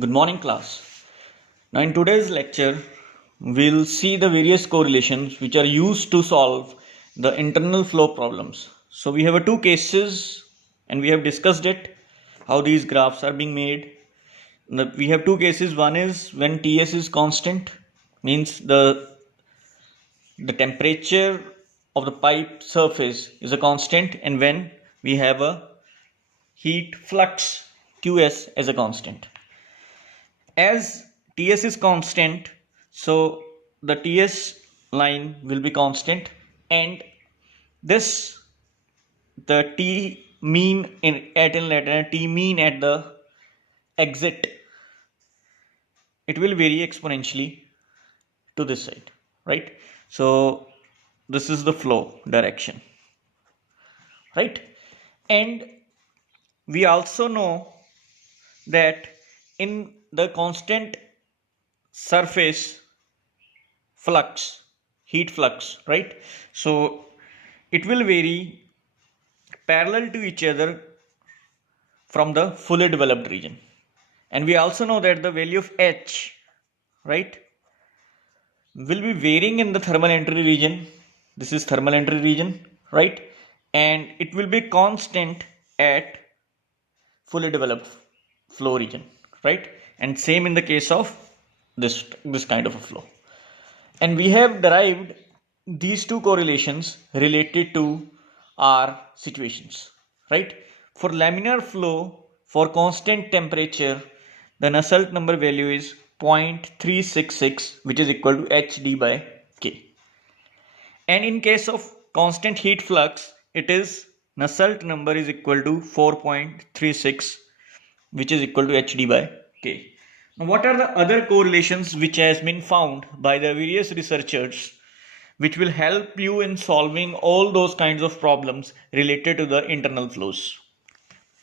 Good morning, class. Now, in today's lecture, we'll see the various correlations which are used to solve the internal flow problems. So, we have two cases and we have discussed it, how these graphs are being made. We have two cases. One is when Ts is constant, means the temperature of the pipe surface is a constant, and when we have a heat flux Qs as a constant. As Ts is constant, so the Ts line will be constant, and this the T mean at inlet and T mean at the exit, it will vary exponentially to this side, right? So this is the flow direction, right? And we also know that in the constant surface flux, heat flux, right? So it will vary parallel to each other from the fully developed region. And we also know that the value of H, right, will be varying in the thermal entry region. This is thermal entry region, right? And it will be constant at fully developed flow region, right? And same in the case of this kind of a flow. And we have derived these two correlations related to our situations, right? For laminar flow, for constant temperature, the Nusselt number value is 0.366, which is equal to hd by k. And in case of constant heat flux, it is Nusselt number is equal to 4.36, which is equal to hd by k. Now, what are the other correlations which has been found by the various researchers which will help you in solving all those kinds of problems related to the internal flows,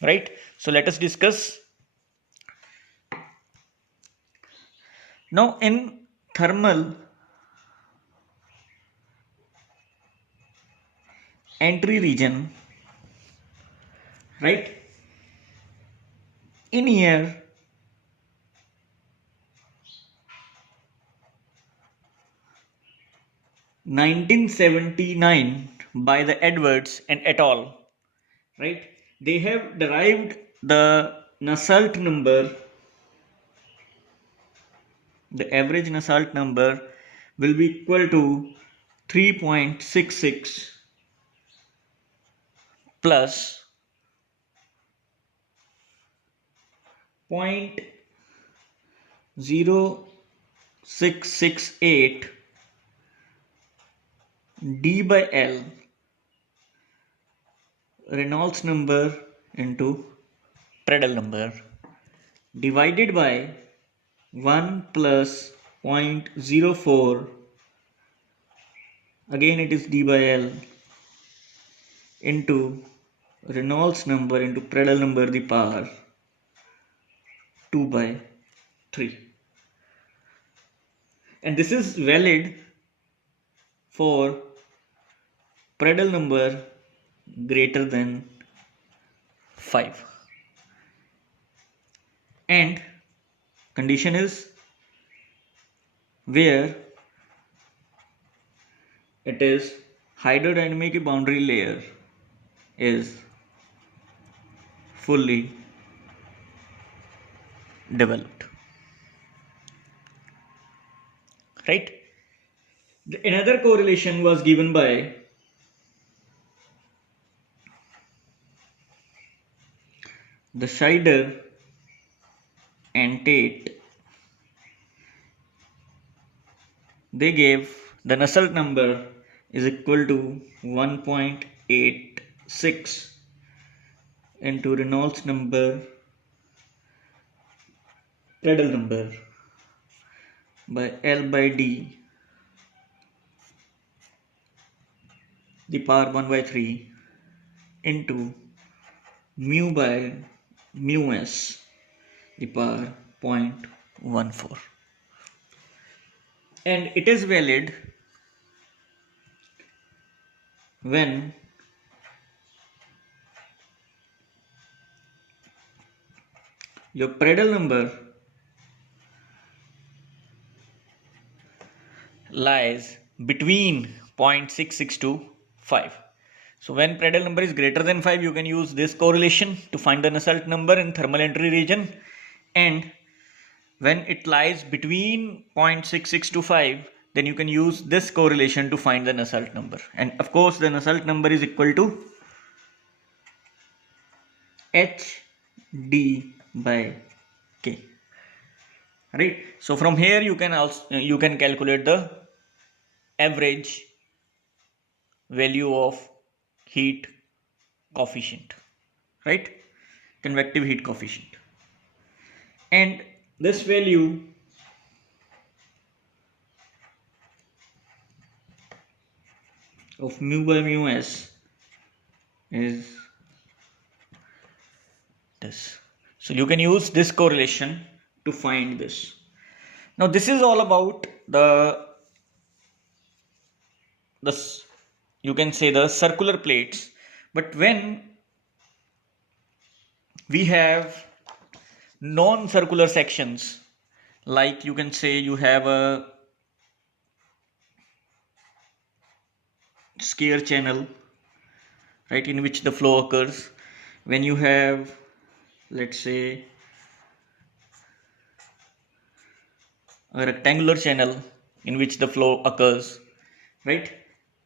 right? So let us discuss. Now, in thermal entry region, right, in here 1979 by the Edwards and et al., right, they have derived the Nusselt number. The average Nusselt number will be equal to 3.66 plus 0.0668 d by L Reynolds number into Prandtl number divided by 1 plus 0.04, again it is d by L into Reynolds number into Prandtl number the power 2 by 3. And this is valid for Prandtl number greater than 5. And condition is where it is hydrodynamic boundary layer is fully developed, right? Another correlation was given by the Scheider and Tate. They gave the Nusselt number is equal to 1.86 into Reynolds number Prandtl number by L by D the power 1 by 3 into mu by mu s the power 0.14. And it is valid when your Prandtl number lies between 0.66 to 5. So when Prandtl number is greater than 5, you can use this correlation to find the Nusselt number in thermal entry region, and when it lies between 0.66 to 5, then you can use this correlation to find the Nusselt number. And of course the Nusselt number is equal to HD by K, right? So from here you can calculate the average value of heat coefficient, right? Convective heat coefficient. And this value of mu by mu s is this. So you can use this correlation to find this. Now this is all about the you can say the circular plates. But when we have non-circular sections, like you can say you have a scare channel, right, in which the flow occurs. When you have, let's say, a rectangular channel in which the flow occurs, right,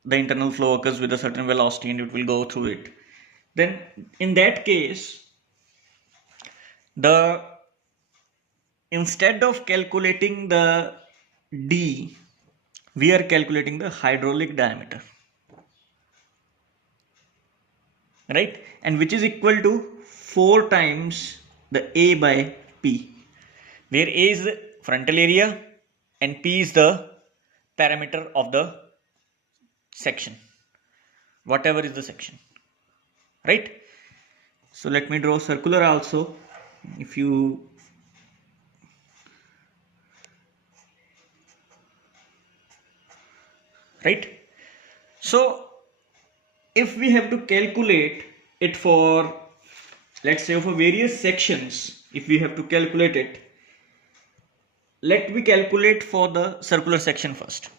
the internal flow occurs with a certain velocity and it will go through it, then in that case, instead of calculating the d, we are calculating the hydraulic diameter, right, and which is equal to 4 times the A by P, where A is the frontal area and P is the parameter of the section, whatever is the section, right? So let me draw circular also. If you right, so if we have to calculate it for, let's say, for various sections, if we have to calculate it, let me calculate for the circular section first,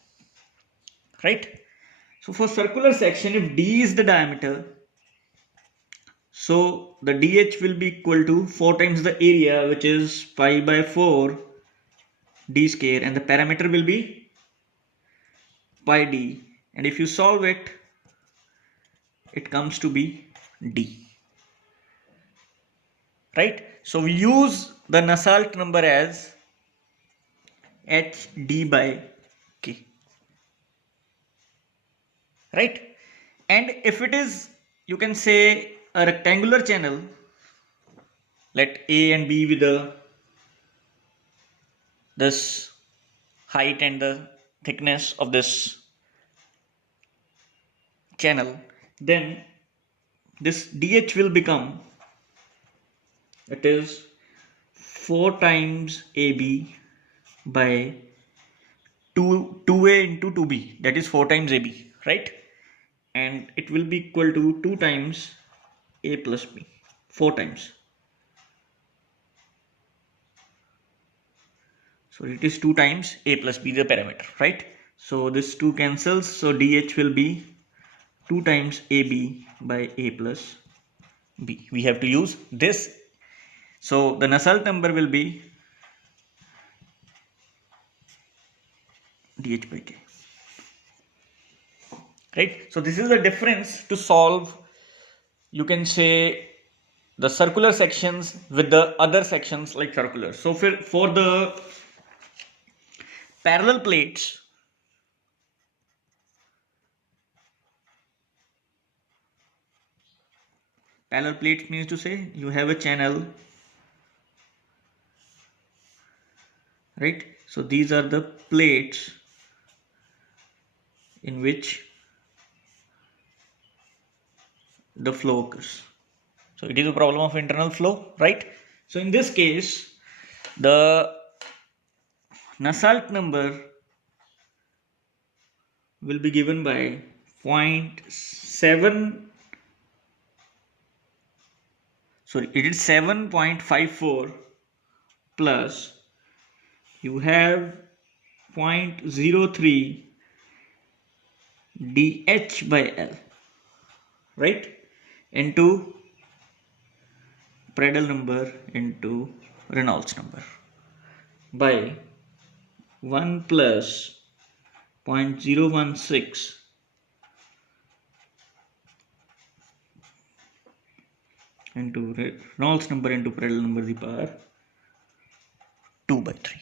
right? So for circular section, if d is the diameter, so the dh will be equal to 4 times the area, which is pi by 4 d square, and the parameter will be pi d, and if you solve it, it comes to be d, right? So we use the Nusselt number as HD by K, right? And if it is, you can say, a rectangular channel, let A and B with this height and the thickness of this channel, then this DH will become, it is 4 times AB by 2A into 2B, that is 4 times AB, right? And it will be equal to 2 times A plus B, 4 times. So it is 2 times A plus B, the parameter, right? So this 2 cancels, so DH will be 2 times AB by A plus B. We have to use this. So the Nusselt number will be DH by K, right? So this is the difference to solve, you can say, the circular sections with the other sections like circular. So for the parallel plates, means to say you have a channel, right? So these are the plates in which the flow occurs. So it is a problem of internal flow, right? So in this case, the Nusselt number will be given by 0.7, sorry, it is 7.54 plus, you have 0.03 dH by L, right, into Prandtl number into Reynolds number by 1 plus 0.016 into Reynolds number into Prandtl number to the power 2 by 3,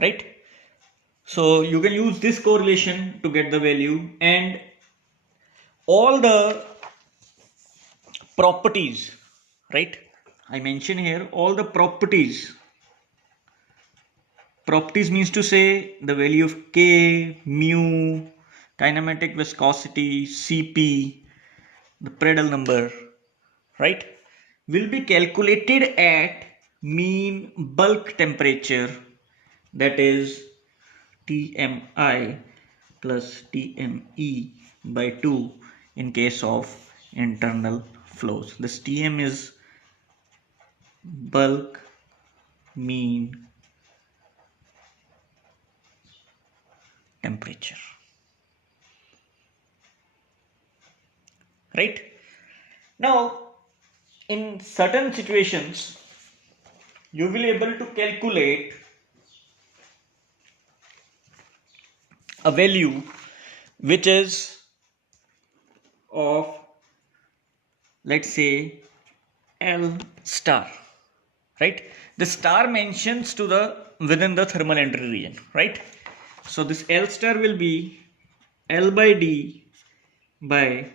right? So you can use this correlation to get the value, and all the properties, right? I mention here all the properties. Properties means to say the value of K, mu, kinematic viscosity, Cp, the Prandtl number, right, will be calculated at mean bulk temperature, that is Tmi plus Tme by 2 in case of internal flows. This Tm is bulk mean temperature, right? Now, in certain situations, you will be able to calculate a value which is of, let's say, L star, right? The star mentions to the within the thermal entry region, right? So this L star will be L by D by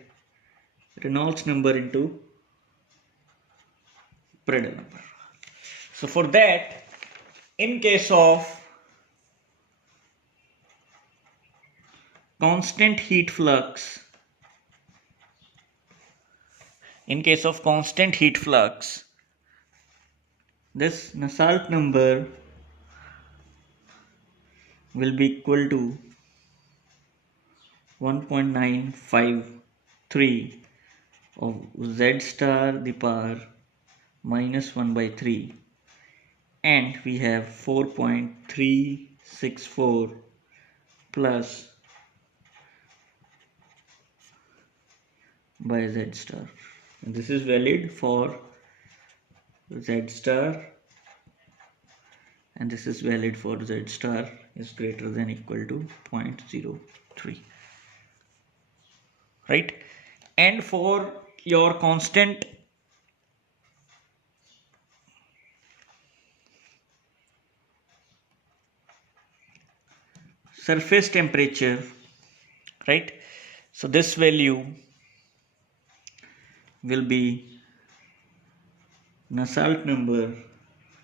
Reynolds number into Prandtl number. So for that, in case of constant heat flux, this Nusselt number will be equal to 1.953 of Z star the power minus 1 by 3, and we have 4.364 plus by Z star, and this is valid for Z star, and this is valid for Z star is greater than equal to 0.03, right? And for your constant surface temperature, right, so this value will be Nusselt number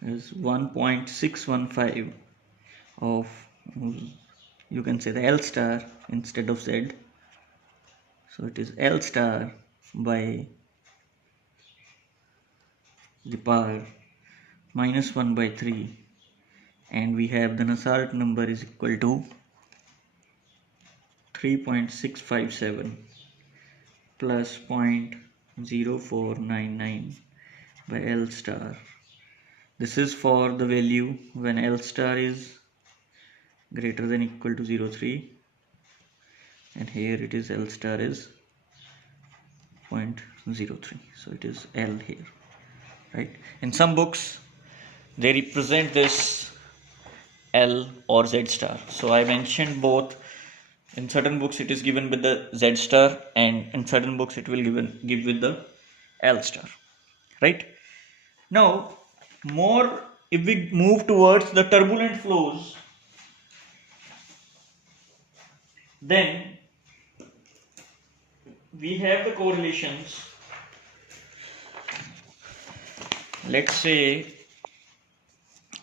is 1.615 of, you can say, the L star instead of Z, so it is L star by the power minus 1 by 3, and we have the Nusselt number is equal to 3.657 plus 0.0499 by L star. This is for the value when L star is greater than equal to 0.3, and here it is L star is 0.03, so it is L here, right? In some books they represent this L or Z star, so I mentioned both. In certain books it is given with the Z star, and in certain books it will give with the L star, right? Now, more if we move towards the turbulent flows, then we have the correlations. Let's say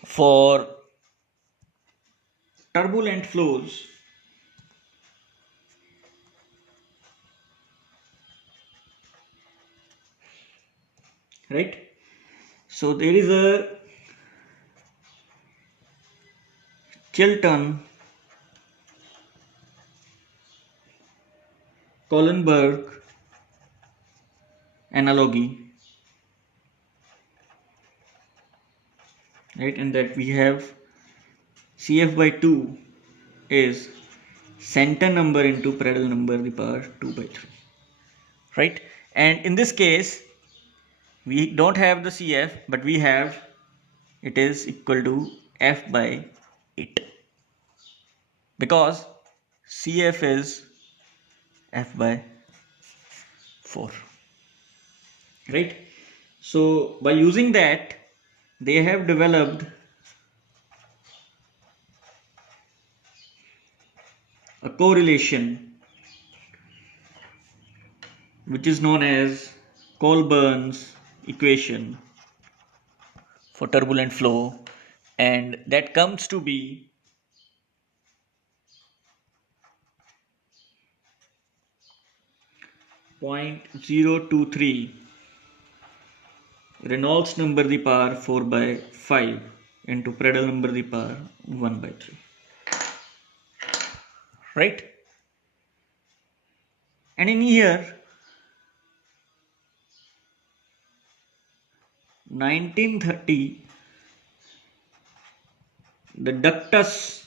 for turbulent flows, right? So there is a Chilton-Kohlenberg analogy, right? And that we have CF by 2 is center number into Prandtl number the power 2 by 3, right? And in this case we don't have the CF, but we have it is equal to F by 8 because CF is F by 4, right? So by using that they have developed a correlation which is known as Colburn's equation for turbulent flow, and that comes to be 0.023 Reynolds number the power 4 by 5 into Prandtl number the power 1 by 3, right? And in year 1930 the ductus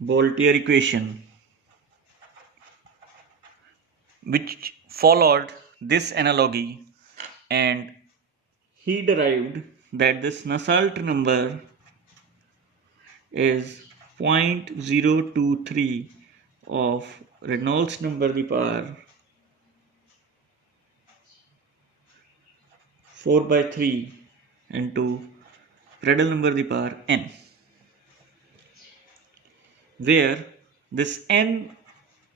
Boltier equation, which followed this analogy, and he derived that this Nusselt number is 0.023 of Reynolds number the power 4 by 3 into Prandtl number the power n, where this n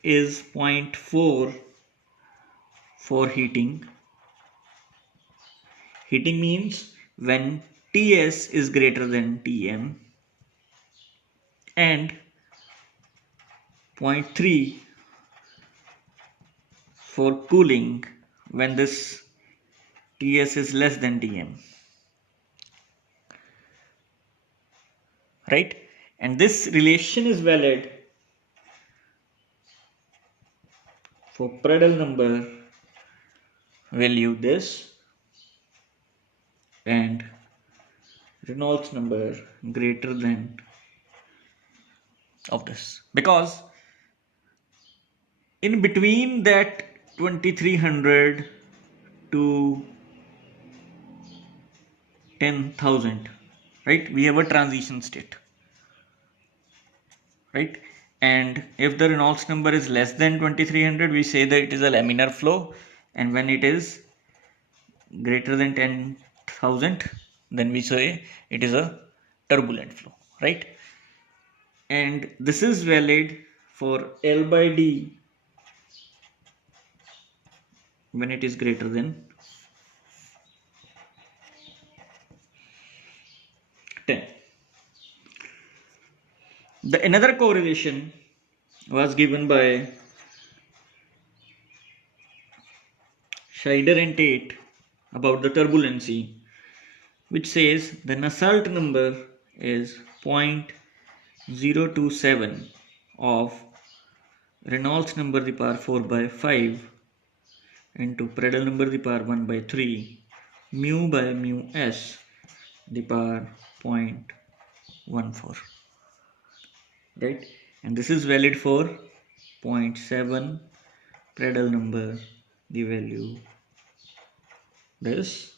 is 0.4 for heating. Heating means when Ts is greater than Tm, and 0.3 for cooling when this Ts is less than Tm, right? And this relation is valid for Prandtl number value this and Reynolds number greater than of this, because in between that 2300 to 10,000, right, we have a transition state, right? And if the Reynolds number is less than 2300, we say that it is a laminar flow, and when it is greater than 10,000, then we say it is a turbulent flow, right? And this is valid for L by D when it is greater than 10. The another correlation was given by Scheider and Tate about the turbulency, which says the Nusselt number is 0.027 of Reynolds number the power 4 by 5 into Prandtl number the power 1 by 3 mu by mu s the power 0.14, right? And this is valid for 0.7 Prandtl number the value this,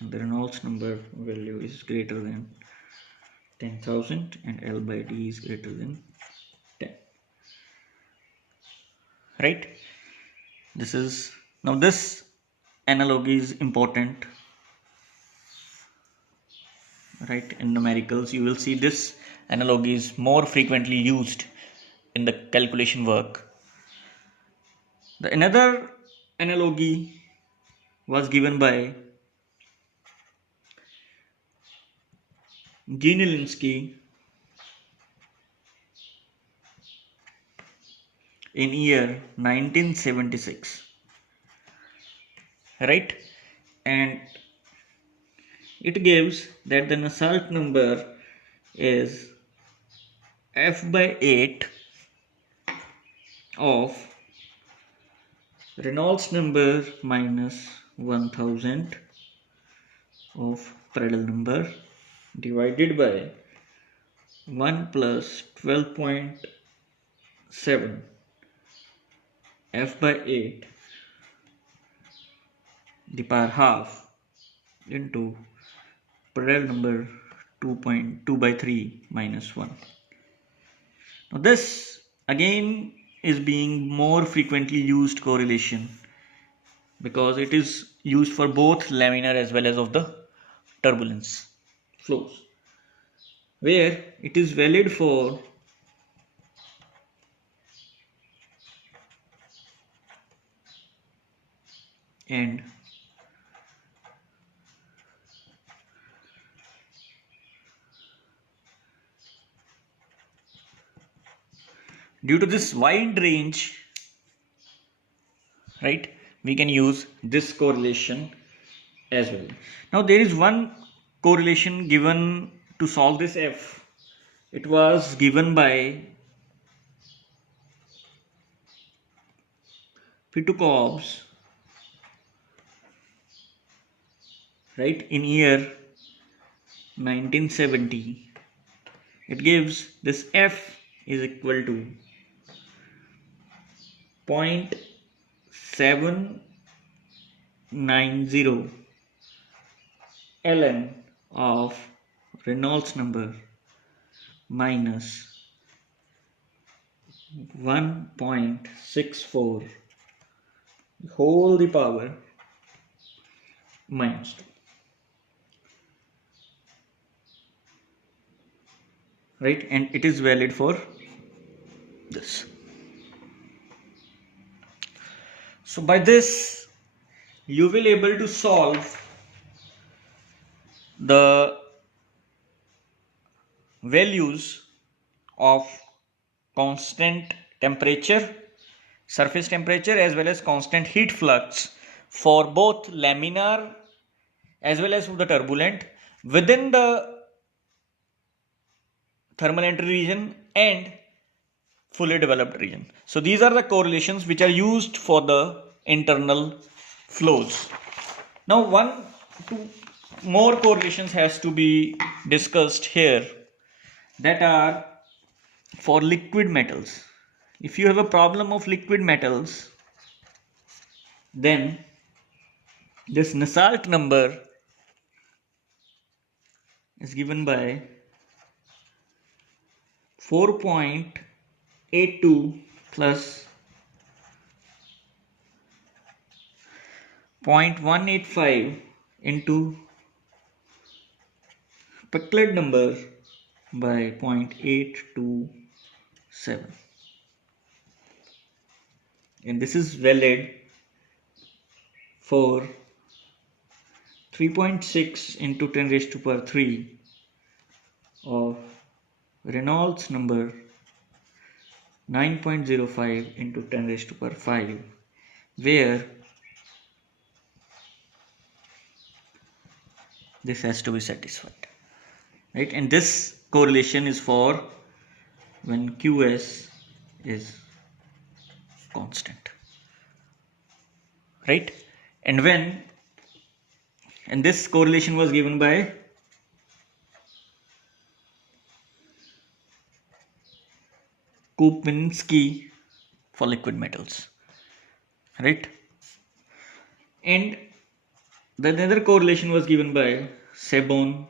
and the Reynolds number value is greater than 10,000 and L by D is greater than 10, right? This is now this analogy is important, right? In numericals you will see this analogy is more frequently used in the calculation work. The another analogy was given by Gnielinski in year 1976, right? And it gives that the Nusselt number is F by 8 of Reynolds number minus 1000 of Prandtl number divided by 1 plus 12.7 f by 8 the power half into parallel number 2.2 by 3 minus 1. Now this again is being more frequently used correlation because it is used for both laminar as well as of the turbulence flows, where it is valid for and due to this wide range, right, we can use this correlation as well. Now there is one correlation given to solve this f. It was given by Petukobs, right, in year 1970. It gives this f is equal to 0.790 ln of Reynolds number minus 1.64 whole the power minus 2, right, and it is valid for this. So by this you will able to solve the values of constant temperature, surface temperature, as well as constant heat flux for both laminar as well as for the turbulent within the thermal entry region and fully developed region. So these are the correlations which are used for the internal flows. Now two more correlations has to be discussed here, that are for liquid metals. If you have a problem of liquid metals, then this Nusselt number is given by 4.82 plus 0.185 into Peclet number by 0.827, and this is valid for 3.6 into 10 raised to power 3 of Reynolds number 9.05 into 10 raised to power 5, where this has to be satisfied, right, and this correlation is for when QS is constant, right, and this correlation was given by Kupinski for liquid metals, right, and the another correlation was given by Sebon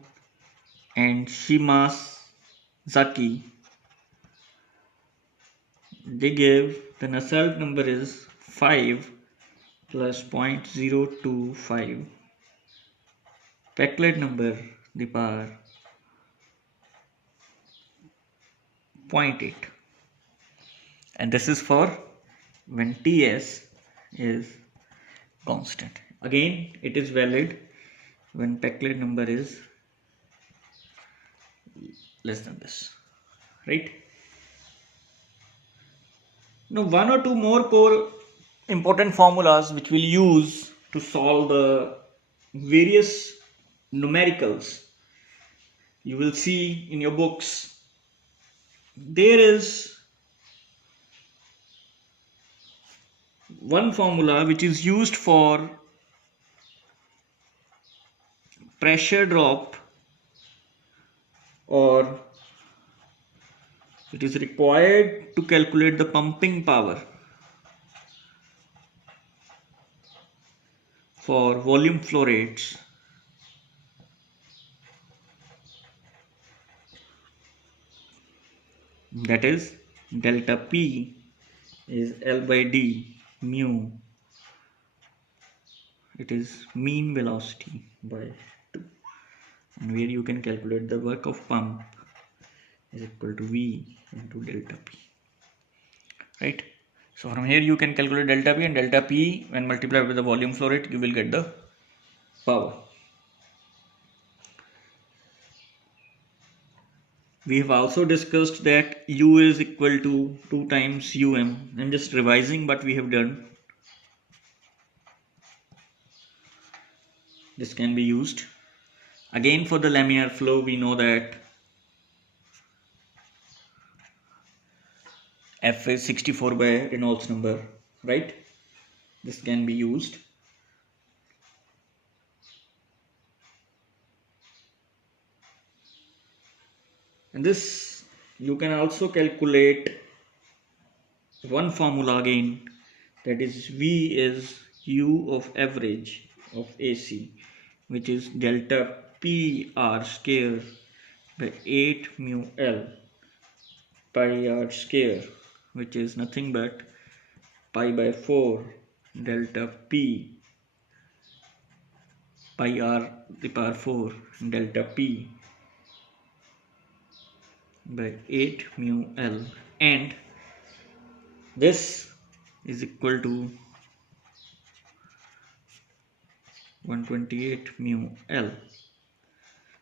and Shimazaki. They gave the Nusselt number is 5 plus 0.025 Peclet number the power 0.8, and this is for when TS is constant. Again, it is valid when Peclet number is less than this, right? Now one or two more core important formulas which we'll use to solve the various numericals you will see in your books. There is one formula which is used for pressure drop or it is required to calculate the pumping power for volume flow rates, that is delta P is L by D mu, it is mean velocity by 2, and where you can calculate the work of pump is equal to V into delta P, right? So from here you can calculate delta P, and delta P when multiplied with the volume flow rate you will get the power. We have also discussed that U is equal to 2 times UM. I'm just revising what we have done. This can be used. Again, for the laminar flow, we know that F is 64 by Reynolds number, right? This can be used. And this, you can also calculate one formula again, that is V is U of average of AC, which is delta PR square by 8 mu L pi r square, which is nothing but pi by 4 delta P pi r the power 4 delta P by 8 mu L, and this is equal to 128 mu L.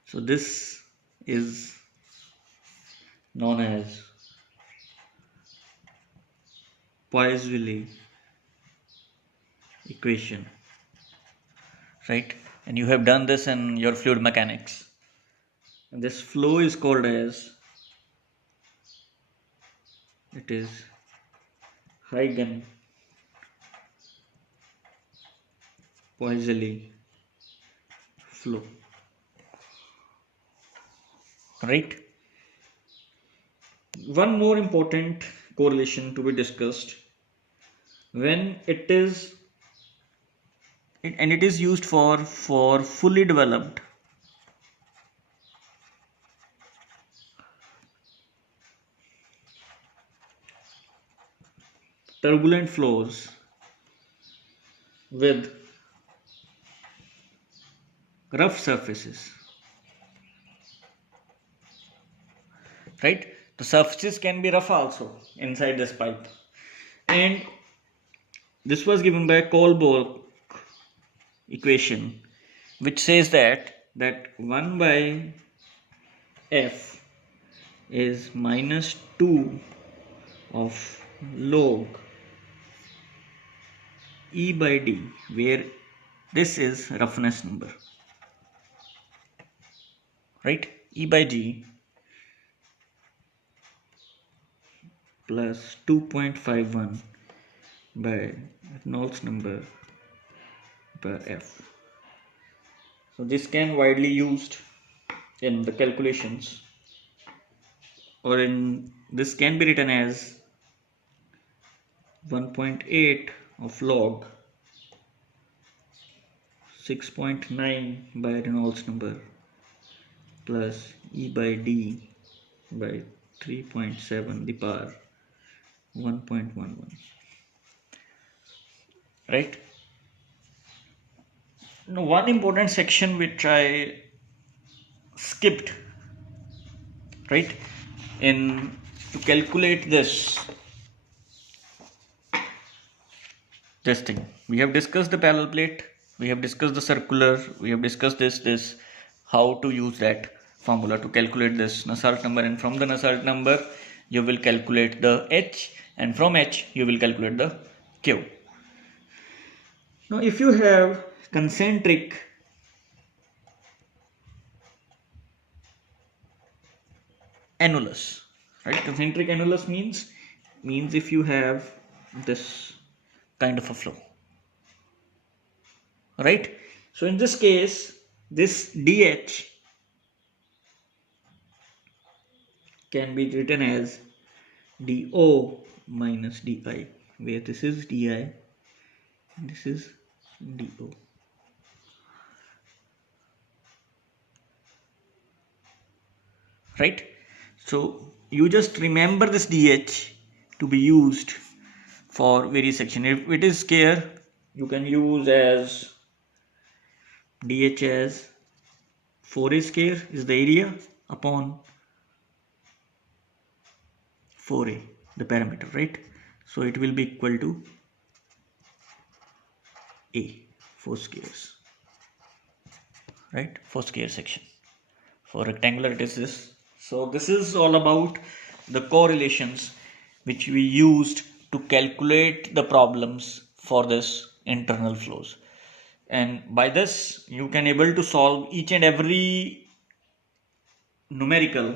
So this is known as Poiseuille equation, right? And you have done this in your fluid mechanics. And this flow is called as, it is Huygens Poiseuille flow, right? One more important correlation to be discussed, when it is used for fully developed turbulent flows with rough surfaces, right? The surfaces can be rough also inside this pipe, and this was given by Kolberg equation, which says that 1 by F is minus 2 of log E by D, where this is roughness number, right? E by D plus 2.51 by Reynolds number per F. So this can widely used in the calculations, or in this can be written as 1.8 of log 6.9 by Reynolds number plus E by D by 3.7 the power 1.11, right? Now, one important section which I skipped, right, in to calculate this thing, we have discussed the parallel plate, we have discussed the circular, we have discussed this how to use that formula to calculate this Nusselt number, and from the Nusselt number you will calculate the H, and from H you will calculate the Q. Now if you have concentric annulus, right? Concentric annulus means if you have this kind of a flow, right? So in this case, this DH can be written as dO minus di, where this is di and this is dO. Right? So you just remember this dH to be used for various section. If it is square, you can use as dH as 4a square is the area upon 4a, the parameter, right? So it will be equal to a, 4 squares, right? 4 square section. For rectangular it is this. So this is all about the correlations which we used to calculate the problems for this internal flows, and by this you can able to solve each and every numerical.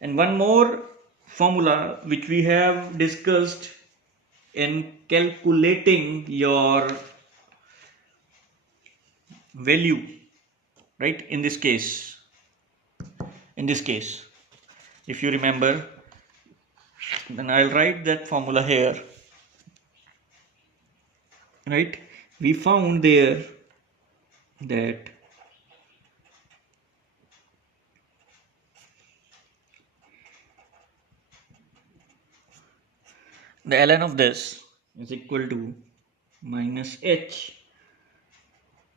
And one more formula which we have discussed in calculating your value, right? In this case if you remember, then I'll write that formula here, right? We found there that the ln of this is equal to minus h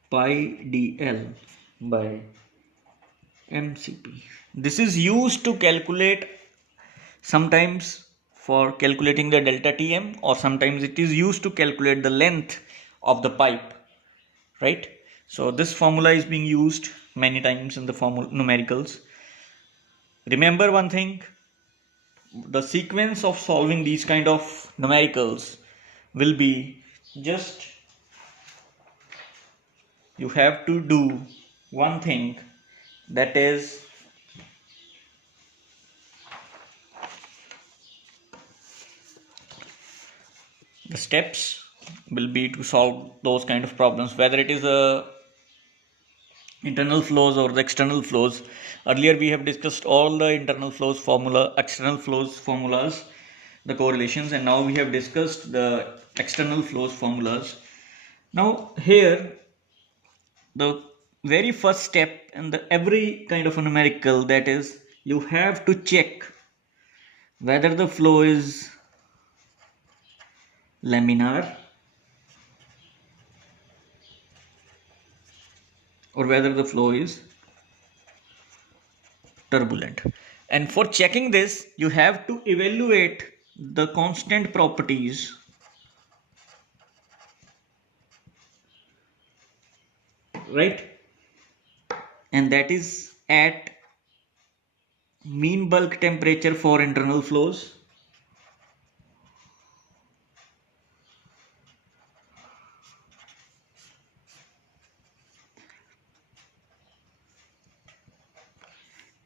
pi dl by mcp. This is used to calculate sometimes for calculating the delta tm, or sometimes it is used to calculate the length of the pipe, right? So this formula is being used many times in the formula numericals. Remember one thing, the sequence of solving these kind of numericals will be just you have to do one thing, that is the steps will be to solve those kind of problems, whether it is a internal flows or the external flows. Earlier we have discussed all the internal flows formula, external flows formulas, the correlations, and now we have discussed the external flows formulas. Now here the very first step in the every kind of a numerical, that is you have to check whether the flow is laminar or whether the flow is turbulent. And for checking this, you have to evaluate the constant properties right, and that is at mean bulk temperature for internal flows,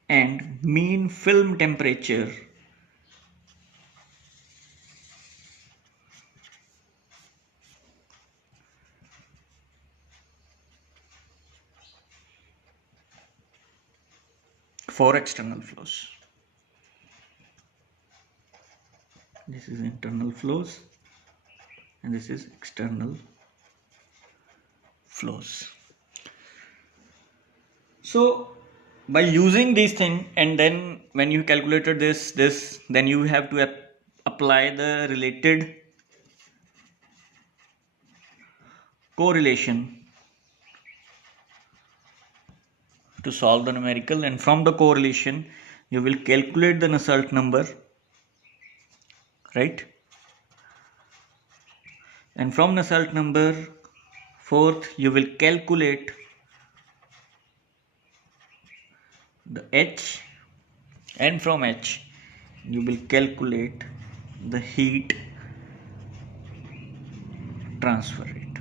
and mean film temperature for external flows. This is internal flows and this is external flows. So by using these things, and then when you calculated this then you have to apply the related correlation to solve the numerical, and from the correlation you will calculate the Nusselt number, right? And from Nusselt number, fourth, you will calculate the H, and from H you will calculate the heat transfer rate,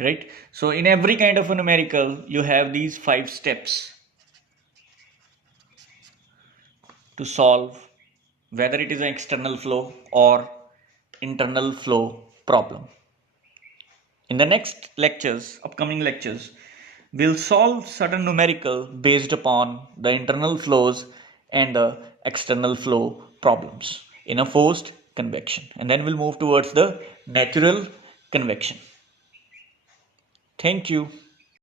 right? So in every kind of a numerical you have these 5 steps to solve whether it is an external flow or internal flow problem. In the next lectures, upcoming lectures, we'll solve certain numerical based upon the internal flows and the external flow problems in a forced convection. And then we'll move towards the natural convection. Thank you.